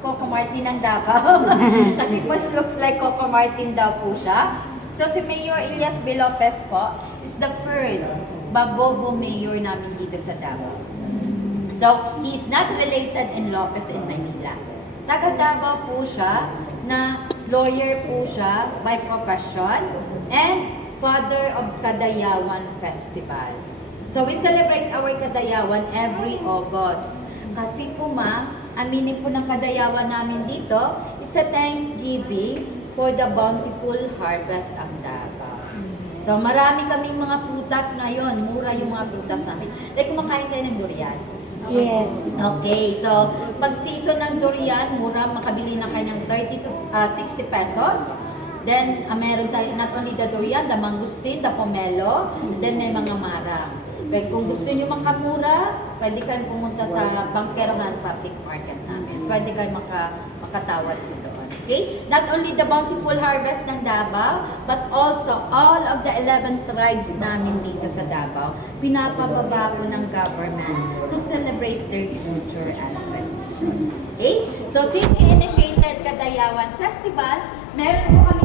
Coco Martin ng Davao. Kasi po it looks like Coco Martin daw po siya. So si Mayor Elias B. Lopez po is the first Babobo mayor namin dito sa Davao. So he is not related in Lopez in Manila. Taga Davao po siya, na lawyer po siya by profession and father of Kadayawan Festival. So we celebrate our Kadayawan every August. Kasi po ma'am, aminin po ng Kadayawan namin dito, is a Thanksgiving for the bountiful harvest ang Davao. So marami kaming mga prutas ngayon, mura yung mga prutas namin. Like kumakain kayo ng durian. Yes. Okay, so pag season ng durian, mura, makabili na kayo ng 30 to 60 pesos. Then meron tayo not only the durian, the mangustin, the pomelo, then may mga marang. But kung gusto nyo makamura, pwede kayo pumunta sa Bangkerohan Public Market namin. Pwede kayo makatawad po doon. Okay? Not only the bountiful harvest ng Davao, but also all of the 11 tribes namin dito sa Davao, pinapababa po ng government to celebrate their culture and traditions. Okay? So since he initiated Kadayawan Festival, meron po kami